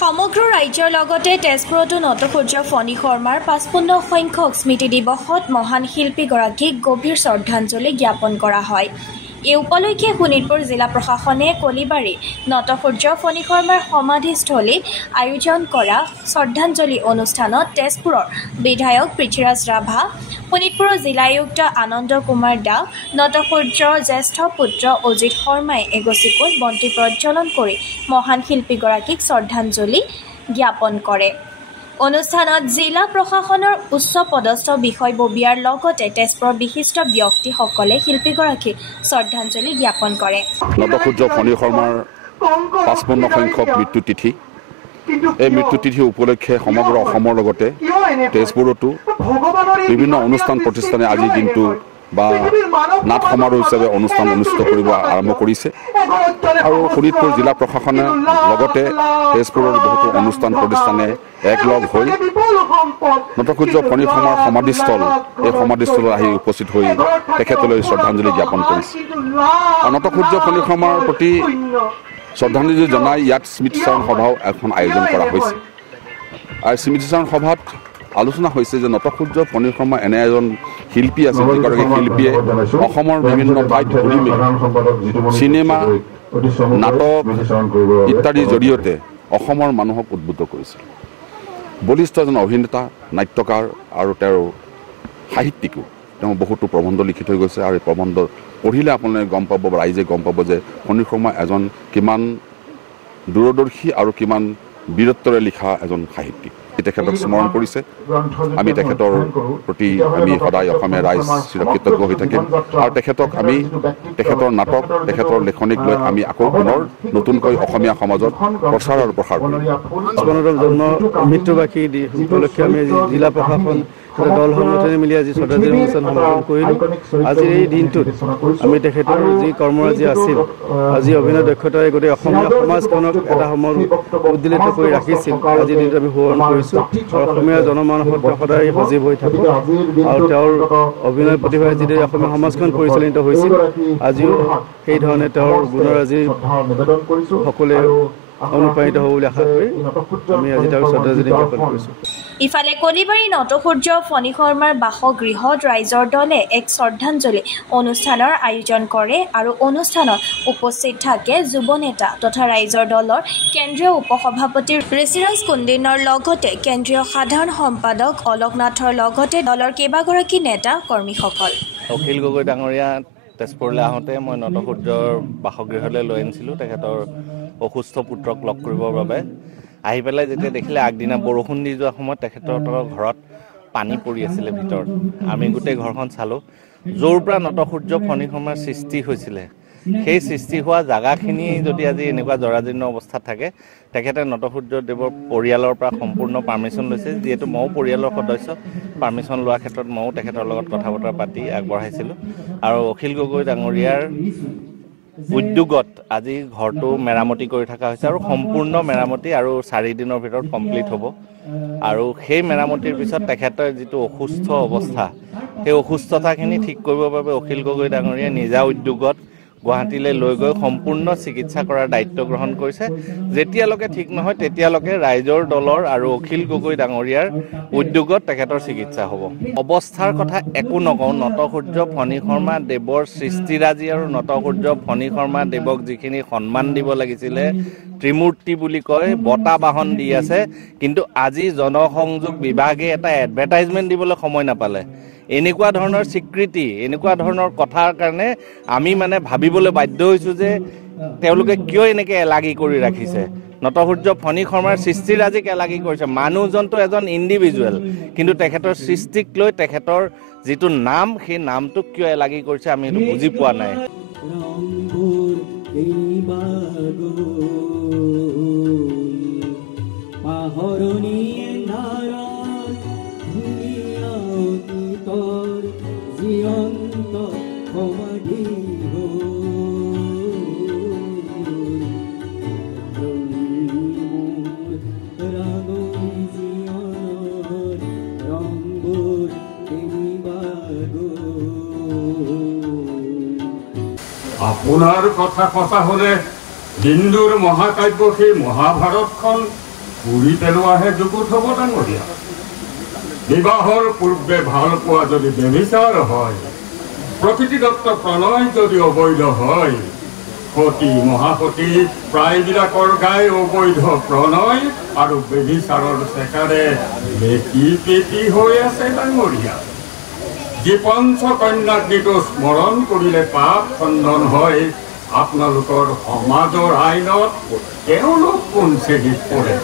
সমগ্ৰ ৰাজ্যৰ লগতে তেজপুৰতো নটসূৰ্য ফণী শৰ্মাৰ ৫৫ সংখ্যক স্মৃতি দিৱসত মহান শিল্পীগৰাকীক গভীৰ শ্ৰদ্ধাঞ্জলি জ্ঞাপন কৰা হয়। এই উপলক্ষে শোণিতপুৰ জিলা প্ৰশাসনে কলিবাৰী নটসূৰ্য ফণী শৰ্মাৰ সমাধিস্থলীত আয়োজন কৰা শ্ৰদ্ধাঞ্জলি অনুষ্ঠানত তেজপুৰৰ বিধায়ক পৃথ্বীৰাজ ৰাভা, শোণিতপুৰৰ জিলা আয়ুক্ত আনন্দ কুমাৰ দাস, নটসূৰ্যৰ জ্যেষ্ঠ পুত্ৰ অজিত শৰ্মাই এগছিকৈ বন্তি প্ৰজ্বলন কৰি মহান শিল্পীগৰাকীক শ্ৰদ্ধাঞ্জলি জ্ঞাপন কৰে। অনুষ্ঠানত জিলা প্ৰশাসনৰ উচ্চ পদস্থ বিষয়ববীয়াৰ লগতে তেজপুৰৰ বিশিষ্ট ব্যক্তিসকলে শিল্পীগৰাকীক শ্ৰদ্ধাঞ্জলি জ্ঞাপন কৰে। নটসূৰ্য ফণী শৰ্মাৰ ৫৫ সংখ্যক মৃত্যু তিথি। এই মৃত্যু তিথি উপলক্ষে সমগ্ৰ অসমৰ লগতে তেজপুৰতো বিভিন্ন অনুষ্ঠান প্ৰতিষ্ঠানে আজিৰ দিনটো বা নাট সমাৰোহ হিচাপে অনুষ্ঠান অনুষ্ঠিত কৰিব আৰম্ভ কৰিছে আৰু শোণিতপুৰ জিলা প্ৰশাসনে লগতে তেজপুৰৰ বহুতো অনুষ্ঠান প্ৰতিষ্ঠানে একলগ হৈ নটসূৰ্য ফণী শৰ্মাৰ সমাধিস্থল এই সমাধিস্থলত আহি উপস্থিত হৈ তেখেতলৈ শ্ৰদ্ধাঞ্জলি জ্ঞাপন কৰিছে। আৰু নটসূৰ্য ফণী শৰ্মাৰ প্ৰতি শ্ৰদ্ধাঞ্জলি জনাই ইয়াত স্মৃতিচাৰণ সভাও এখন আয়োজন কৰা হৈছে। আৰু স্মৃতিচাৰণ সভাত আলোচনা হৈছে যে নটসূৰ্য ফণী শৰ্মা এনে এজন শিল্পী আছিল, যিগৰাকী শিল্পীয়ে অসমৰ বিভিন্ন ঠাইত ঘূৰি মেলি চিনেমা, নাটক ইত্যাদিৰ জৰিয়তে অসমৰ মানুহক উদ্বুদ্ধ কৰিছিল। বলিষ্ঠ এজন অভিনেতা, নাট্যকাৰ আৰু তেওঁৰ সাহিত্যিকো। তেওঁ বহুতো প্ৰবন্ধ লিখি থৈ গৈছে আৰু এই প্ৰবন্ধ পঢ়িলে আপোনালোকে গম পাব, ৰাইজে গম পাব যে ফণী শৰ্মা এজন কিমান দূৰদৰ্শী আৰু কিমান বীৰত্বৰে লিখা এজন সাহিত্যিক। তেখেতক স্মৰণ কৰিছে। আমি তেখেতৰ প্ৰতি আমি সদায় অসমীয়া ৰাইজ চিৰকৃতজ্ঞ হৈ থাকিম আৰু তেখেতক আমি তেখেতৰ নাটক, তেখেতৰ লেখনিক লৈ আমি আকৌ পুনৰ নতুনকৈ অসমীয়া সমাজত প্ৰচাৰ আৰু প্ৰসাৰ কৰিম। জন্ম মৃত্যুবাৰ্ষিকী উপলক্ষে আমি জিলা প্ৰশাসন দল সংগঠনে মিলি আজি শ্ৰদ্ধাঞ্জলি অনুষ্ঠান সমাপন কৰিলোঁ। আজিৰ এই দিনটোত আমি তেখেতৰ যি কৰ্মৰাজি আছিল, আজি অভিনয় দক্ষতাই গোটেই অসমীয়া সমাজখনক এটা সময়ত উদ্দীলিত কৰি ৰাখিছিল, আজিৰ দিনটো আমি সোঁৱৰণ কৰিছোঁ আৰু অসমীয়া জনমানসত সদায় সজীৱ হৈ থাকিব আৰু তেওঁৰ অভিনয় প্ৰতিভাৰে যিদৰে অসমীয়া সমাজখন পৰিচালিত হৈছিল, আজিও সেইধৰণে তেওঁৰ গুণৰাজি সকলোৱে অনুপ্ৰাণিত হ'ব বুলি আশা কৰি আমি আজি তেওঁক শ্ৰদ্ধাঞ্জলি জ্ঞাপন কৰিছোঁ। ইফালে কলিবাৰী নটসূৰ্য ফণী শৰ্মাৰ বাসগৃহত ৰাইজৰ দলে এক শ্ৰদ্ধাঞ্জলি অনুষ্ঠানৰ আয়োজন কৰে আৰু অনুষ্ঠানত উপস্থিত থাকে যুৱ নেতা তথা ৰাইজৰ দলৰ কেন্দ্ৰীয় উপসভাপতি ঋষিৰাজ কুন্দিনৰ লগতে কেন্দ্ৰীয় সাধাৰণ সম্পাদক অলোক নাথৰ লগতে দলৰ কেইবাগৰাকী নেতা কৰ্মীসকল। অখিল গগৈ ডাঙৰীয়া তেজপুৰলৈ আহোঁতে মই নটসূৰ্যৰ বাসগৃহলৈ লৈ আনিছিলোঁ তেখেতৰ অসুস্থ পুত্ৰক লগ কৰিবৰ বাবে। আহি পেলাই যেতিয়া দেখিলে আগদিনা বৰষুণ দি যোৱা সময়ত তেখেতৰ ঘৰত পানী পৰি আছিলে ভিতৰত। আমি গোটেই ঘৰখন চালোঁ, য'ৰ পৰা নটসূৰ্য ফণী শৰ্মাৰ সৃষ্টি হৈছিলে সেই সৃষ্টি হোৱা জাগাখিনি যদি আজি এনেকুৱা জৰাজীৰ্ণ অৱস্থাত থাকে, তেখেতে নটসূৰ্যদেৱৰ পৰিয়ালৰ পৰা সম্পূৰ্ণ পাৰ্মিশ্যন লৈছে। যিহেতু ময়ো পৰিয়ালৰ সদস্য, পাৰ্মিশ্যন লোৱাৰ ক্ষেত্ৰত ময়ো তেখেতৰ লগত কথা বতৰা পাতি আগবঢ়াইছিলোঁ আৰু অখিল গগৈ ডাঙৰীয়াৰ উদ্যোগত আজি ঘৰটো মেৰামতি কৰি থকা হৈছে আৰু সম্পূৰ্ণ মেৰামতি আৰু 4 দিনৰ ভিতৰত কমপ্লিট হ'ব। আৰু সেই মেৰামতিৰ পিছত তেখেতৰ যিটো অসুস্থ অৱস্থা, সেই অসুস্থতাখিনি ঠিক কৰিবৰ বাবে অখিল গগৈ ডাঙৰীয়াই নিজা উদ্যোগত গুৱাহাটীলৈ লৈ গৈ সম্পূৰ্ণ চিকিৎসা কৰাৰ দায়িত্ব গ্ৰহণ কৰিছে। যেতিয়ালৈকে ঠিক নহয় তেতিয়ালৈকে ৰাইজৰ দলৰ আৰু অখিল গগৈ ডাঙৰীয়াৰ উদ্যোগত তেখেতৰ চিকিৎসা হ'ব। অৱস্থাৰ কথা একো নকওঁ, নটসূৰ্য ফণী শৰ্মা দেৱৰ সৃষ্টিৰাজি আৰু নটসূৰ্য ফণী শৰ্মা দেৱক যিখিনি সন্মান দিব লাগিছিলে, ত্ৰিমূৰ্তি বুলি কয়, বঁটা বাহন দি আছে, কিন্তু আজি জনসংযোগ বিভাগে এটা এডভাৰটাইজমেণ্ট দিবলৈ সময় নাপালে। এনেকুৱা ধৰণৰ স্বীকৃতি, এনেকুৱা ধৰণৰ কথাৰ কাৰণে আমি ভাবিবলৈ বাধ্য হৈছোঁ যে তেওঁলোকে কিয় এনেকৈ এলাগী কৰি ৰাখিছে। নটসূৰ্য ফণী শৰ্মাৰ সৃষ্টিৰাজিক এলাগী কৰিছে। মানুহজনটো এজন ইণ্ডিভিজুৱেল, কিন্তু তেখেতৰ সৃষ্টিক লৈ তেখেতৰ যিটো নাম, সেই নামটোক কিয় এলাগী কৰিছে আমি এইটো বুজি পোৱা নাই। আপোনাৰ কথা কথা হ'লে হিন্দুৰ মহাকাব্য সেই মহাভাৰতখন পুৰি পেলোৱাহে যুগুত হ'ব ডাঙৰীয়া। বিবাহৰ পূৰ্বে ভাল পোৱা যদি ব্যভিচাৰ হয়, প্ৰকৃতিদত্ত প্ৰণয় যদি অবৈধ হয়, সতী মহাসতী প্ৰায়বিলাকৰ গাই অবৈধ প্ৰণয় আৰু ব্যভিচাৰৰ চেকাৰে লেটি পেটি হৈ আছে ডাঙৰীয়া। যি পঞ্চকন্যাগ্নিটো স্মৰণ কৰিলে পাপ খণ্ডন হয়, আপোনালোকৰ সমাজৰ আইনত তেওঁলোক কোন শ্ৰেণীত পৰে?